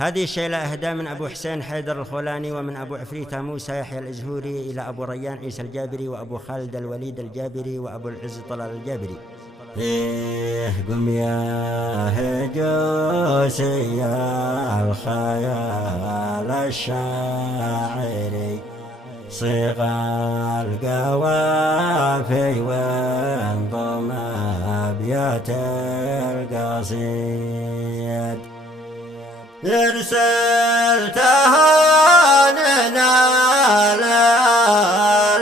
هذه الشيلة أهدى من أبو حسين حيدر الخولاني، ومن أبو عفريتة موسى يحيى الإزهوري، إلى أبو ريان عيسى الجابري، وأبو خالد الوليد الجابري، وأبو العز طلال الجابري. قم يا هجوسي يا الخيال الشاعري، صيغ القوافي وانظم أبيات القصيد، ارسل تهانينا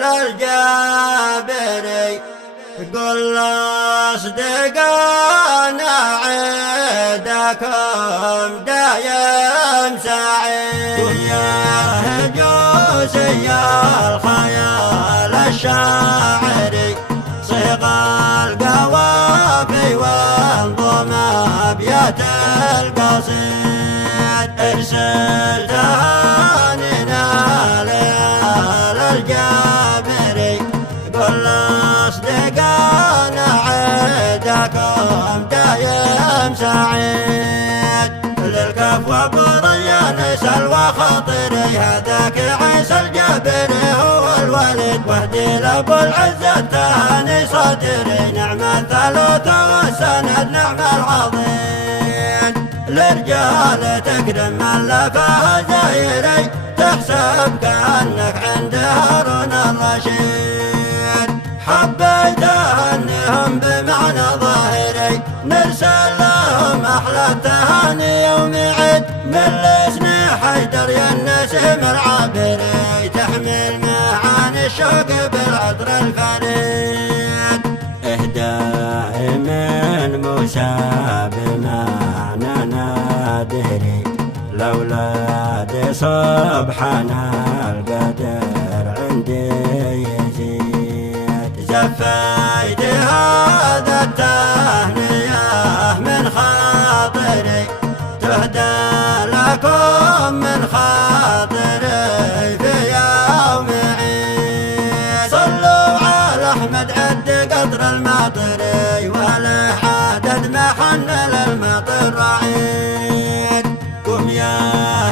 للجابري، قل أصدقانا عيدكم دايم سعيد. قم يا هجوسي يا الخيال الشاعري، صيغ القوافي وانظم أبيات القصيد، ارسل تهانينا للجابري، قل أصدقانا عيدكم دايم سعيد. للكف وابو ريان سلوى خاطري، هذاك عيسى الجابري هو الولد، واهدي لابو العز التهاني صدري، نعم الثالوث والسند نعم العظيم. لرجال تكرم من لفها زايري، تحسب كأنك عند هارون الرشيد، حبيت أهنيهم بمعنى ظاهري، نرسل لهم أحلى التهاني يوم عيد، من لسن حيدر يا النسيم العابري، تحمل معاني الشوق بالعطر الفريد. اهداء من موسى بمعنى نادري، لأولاد سبحان القدر عندي يزيد، زفيت هذا التهنية من خاطري، تهدى لكم من خاطري في يوم عيد. صلوا على أحمد عد قطر الماطري، ولا حدد محنل الماطر رعيد. قم يا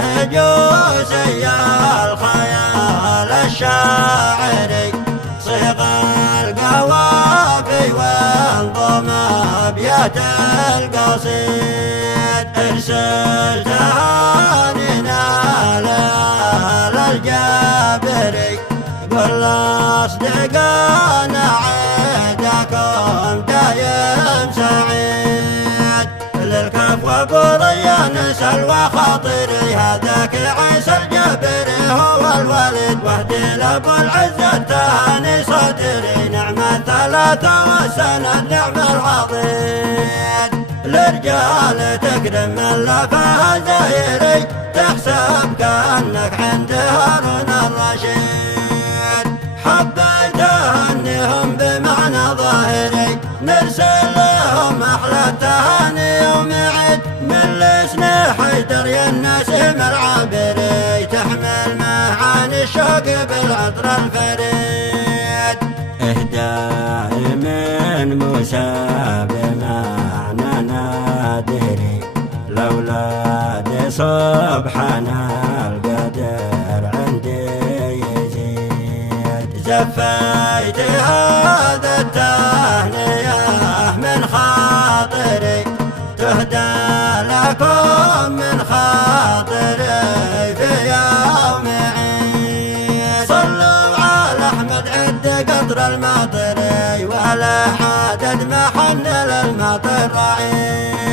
هجوسي يا الخيال الشاعري، صيغ القوافي وانظم أبيات القصيد، ارسل تهانينا للجابري، قل أصدقانا عيدكم دايم سعيد. للكف وابو ريان سلوى خاطري، هذاك عيسى الجابري هو الولد، واهدي لابو العز التهاني صدري، نعم الثلاثة والسند نعم العظيم. لرجال تكرم من لفها زايري، تحسب كأنك عند هارون الرشيد، حبيت أهنيهم بمعنى ظاهري، نرسل لهم أحلى التهاني يوم عيد، من لسن حيدر يا النسيم العابري، تحمل معاني الشوق بالعطر الفريد. اهداء من موسى بمعنى نادري، لأولاد سبحان القدر عندي يزيد، زفيت هذا التهنية من خاطري، تهدى لكم من خاطري في يوم عيد. صلوا على أحمد عد قطر الماطري، ولا حدد محنل الماطر رعيد.